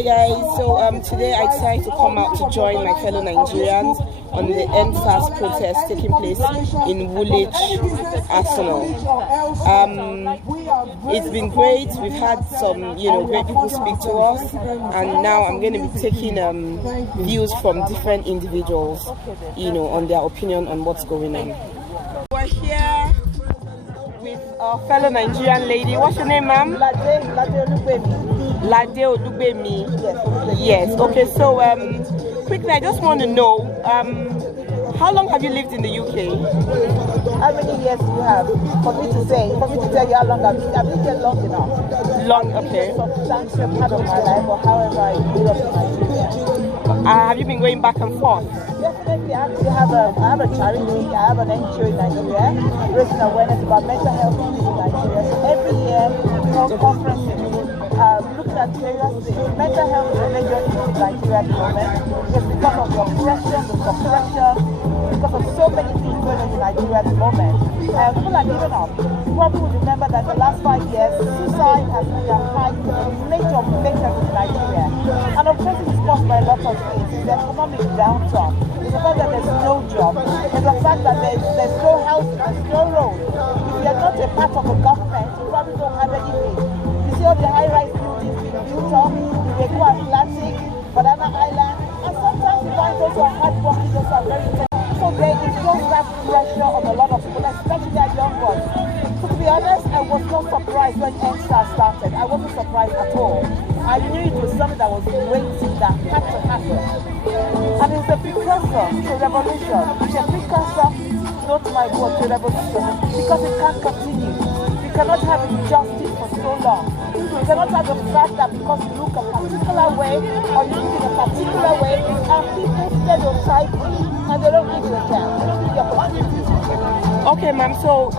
Hi guys, so today I decided to come out to join my fellow Nigerians on the NSAS protest taking place in Woolwich, Arsenal. It's been great. We've had some, great people speak to us, and now I'm going to be taking views from different individuals, on their opinion on what's going on. We're here with our fellow Nigerian lady. What's your name, ma'am? Lade Olubemi. Yes. Okay. So, quickly, I just want to know, how long have you lived in the UK? How many years do you have? For me to tell you how long I've been here long enough. Long. Okay. Substantial part of my life, or however I grew up in Nigeria. Have you been going back and forth? Definitely. I actually have a charity. I have an NGO in Nigeria, raising awareness about mental health issues in Nigeria. So every year, we hold conferences. Looking at various things. Mental health is a major issue in Nigeria at the moment. It's because of the oppression, the suppression, because of so many things going on in Nigeria at the moment. People are giving up. You probably would remember that the last 5 years, suicide has been a high major in Nigeria. And of course, it is caused by a lot of things. The economic downturn. It's the fact that there's no job. It's the fact that there's no housing, there's no road. If you're not a part of a government, you probably don't have anything. You see all the high-rise buildings being built up, they go Atlantic, Banana Island, and sometimes you find those who are hard-working, those who are very tough. So there is just that pressure on a lot of people, especially our young ones. So to be honest, I was not surprised when NSAS started. I wasn't surprised at all. I knew it was something that was waiting, that had to happen. And it's a precursor to revolution. It's a precursor, not my word, to revolution, because it can't continue. You cannot have injustice for so long. You cannot have the fact that because you look a particular way or you live in a particular way, and people stereotype you and they don't give you a chance. They don't give you opportunities. Okay, ma'am. So,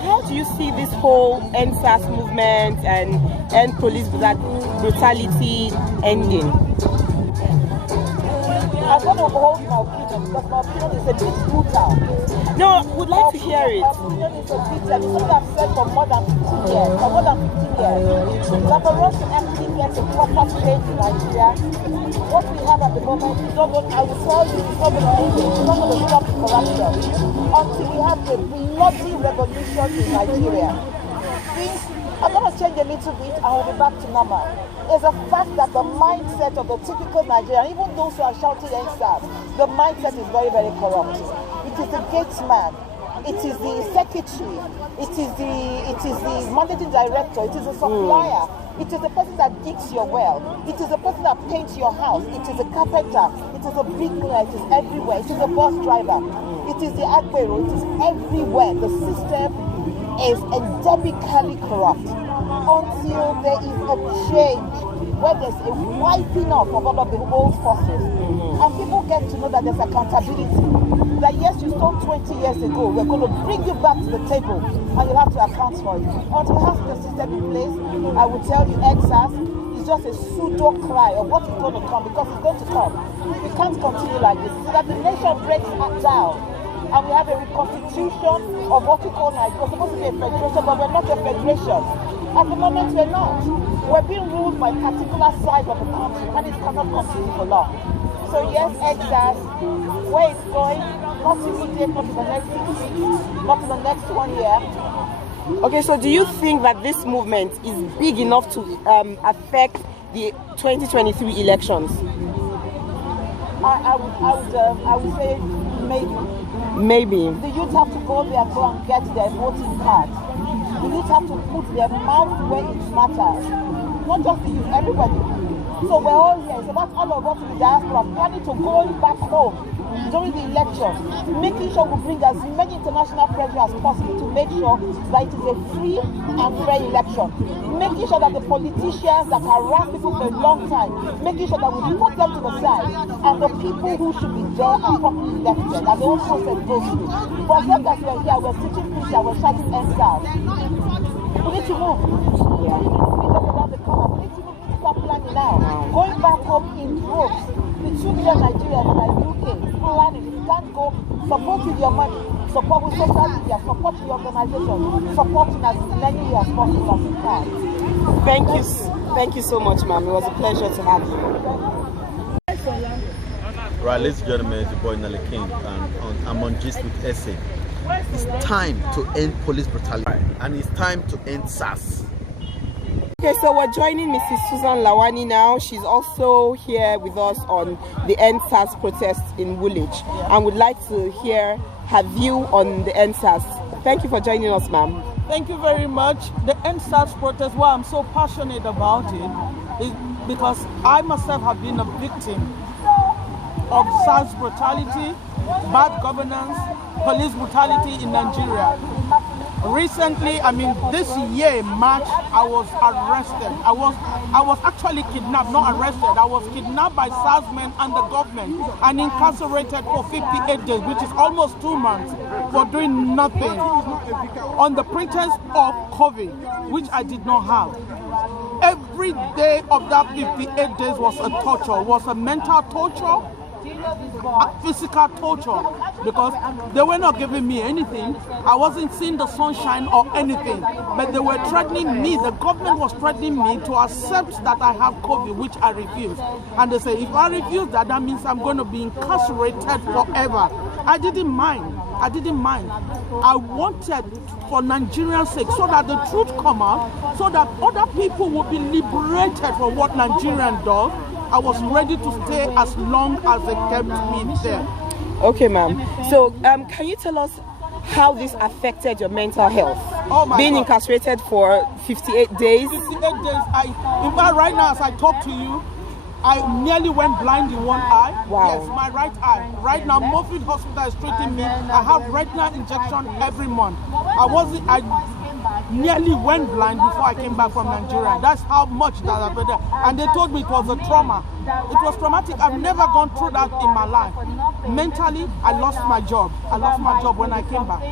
how do you see this whole NSAS movement and end police brutality ending? I'm going to hold my opinion because my opinion is a bit brutal. No, I would like to hear it. My opinion is a bit, it's something I've said for more than 15 years. That for us to actually get a proper change in Nigeria, what we have at the moment is not going, I will tell you, it's not going to end it. It's not going to stop corruption until we have a bloody revolution in Nigeria. I'm going to change a little bit and we'll be back to normal. It's a fact that the mindset of the typical Nigerian, even those who are shouting NSAS, the mindset is very, very corrupt. It is the gatesman, it is the secretary, it is the managing director, it is the supplier, it is the person that digs your well, it is the person that paints your house, it is a carpenter, it is a bricklayer, it is everywhere, it is a bus driver, it is the agbero, it is everywhere. The system is endemically corrupt until there is a change where there's a wiping off of all of the old forces and people get to know that there's accountability, that yes, you stole 20 years ago, we're going to bring you back to the table and you'll have to account for it. Until we have the system in place, I will tell you NSAS is just a pseudo cry of what is going to come, because it's going to come. We can't continue like this. So that the nation breaks down and we have a reconstitution of what we call Nigeria. We're supposed to be a federation, but we're not a federation. At the moment, we're not. We're being ruled by particular sides of the country, and it cannot continue for long. So yes, NSAS, where it's going, not immediate, not in the next 6 weeks, not in the next 1 year. Okay, so do you think that this movement is big enough to affect the 2023 elections? I would say maybe. Maybe. The youth have to go there and go and get their voting card. The youth have to put their mouth where it matters. Not just the youth, everybody. So we're all here. It's about all of us in the diaspora planning to go back home during the election, making sure we bring as many international pressure as possible to make sure that it is a free and fair election. Making sure that the politicians that harass people for a long time, making sure that we put them to the side, and the people who should be there are properly elected, and the whole process goes through. For as long as we're here, we're sitting here, we're shouting NSAS. We need to move. We need to move around the corner. We need to move, stop planning now. Going back home in groups. The 2 million Nigerians like UK planning. If you can't go, support with your money, support with social media, support the organization, supporting as many as possible as you can. Thank you so much, ma'am. It was a pleasure to have you. Right, ladies and gentlemen, it's your boy Nelly King, and I'm on Gist with Essay. It's time to end police brutality, and it's time to end SARS. Okay, so we're joining Mrs. Susan Lawani now. She's also here with us on the End SARS protest in Woolwich, and would like to hear her view on the End SARS. Thank you for joining us, ma'am. Thank you very much. The End SARS protest, why I'm so passionate about it is because I myself have been a victim of SARS brutality, bad governance, police brutality in Nigeria. Recently, I mean this year, March, I was arrested. I was actually kidnapped, not arrested. I was kidnapped by SARS men and the government and incarcerated for 58 days, which is almost 2 months, for doing nothing on the pretense of COVID, which I did not have. Every day of that 58 days was a torture, was a mental torture, physical torture, because they were not giving me anything. I wasn't seeing the sunshine or anything, but they were threatening me. The government was threatening me to accept that I have COVID, which I refused. And they say, if I refuse that, that means I'm going to be incarcerated forever. I didn't mind. I didn't mind. I wanted, for Nigerians' sake, so that the truth come out, so that other people will be liberated from what Nigerian does. I was ready to stay as long as they kept me there. Okay, ma'am. So, can you tell us how this affected your mental health? Being incarcerated for 58 days? 58 days. In fact, right now, as I talk to you, I nearly went blind in one eye. Wow. Yes, my right eye. Right now, Moffitt Hospital is treating me. I have retinal injection every month. I nearly went blind before I came back from Nigeria. That's how much that happened. And they told me it was a trauma. It was traumatic. I've never gone through that in my life. Mentally, I lost my job. I lost my job when I came back.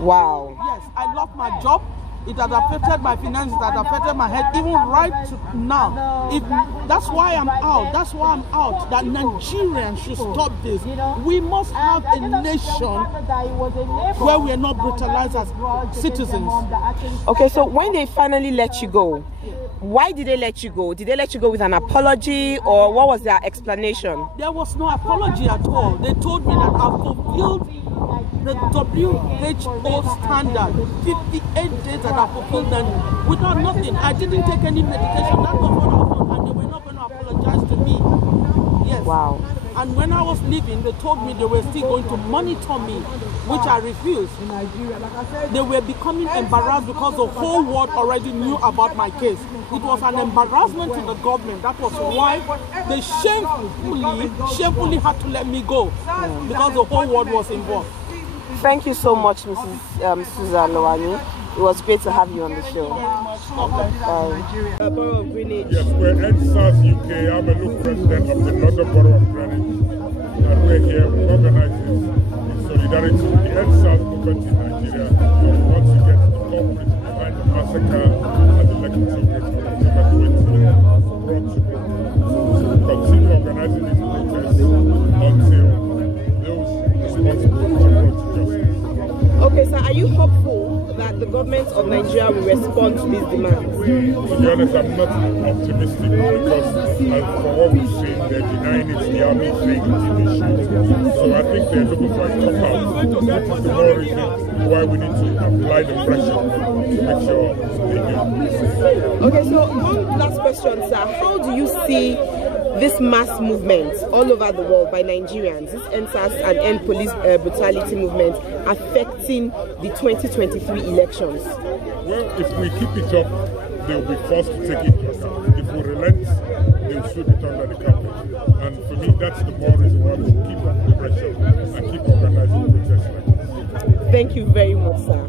Wow. Yes, I lost my job. It has affected my finances, it has affected my health, even right to now. That's why I'm out. That's why I'm out. That Nigerians should stop this. We must have a nation where we are not brutalized as citizens. Okay, so when they finally let you go, why did they let you go? Did they let you go with an apology, or what was their explanation? There was no apology at all. They told me that I've fulfilled the WHO standard, 58 days that I fulfilled them without nothing. I didn't take any medication. That was what I was told, and they were not going to apologize to me. Yes. Wow. And when I was leaving, they told me they were still going to monitor me, which I refused. They were becoming embarrassed because the whole world already knew about my case. It was an embarrassment to the government. That was why they shamefully had to let me go, because the whole world was involved. Thank you so much, Mrs. Susan Lawani. It was great to have you on the show. Borough of Greenwich. Yes, we're End SARS UK. I'm a local resident of the Northern Borough of Greenwich. And we're here organizing in solidarity with the End SARS movement in Nigeria. And we want to get the culprits behind the massacre at the Lekki Tollgate on October 20 brought to book. So we continue organizing these protests until those responsible are brought to justice. Okay, so are you hopeful that the government of Nigeria will respond to these demands? To be honest, I'm not optimistic because from what we've seen, they're denying it, the army is saying it's an issue. So I think they're looking for a cop-out, which is the more reason why we need to apply the pressure to make sure they do. Okay, so one last question, sir. How do you see this mass movement all over the world by Nigerians, this End SARS and End Police Brutality movement, affecting the 2023 elections? Well, if we keep it up, they'll be forced to take it into account. If we relent, they'll sweep it under the carpet. And for me, that's the more reason why we should keep up the pressure and keep organizing protests like this. Thank you very much, sir.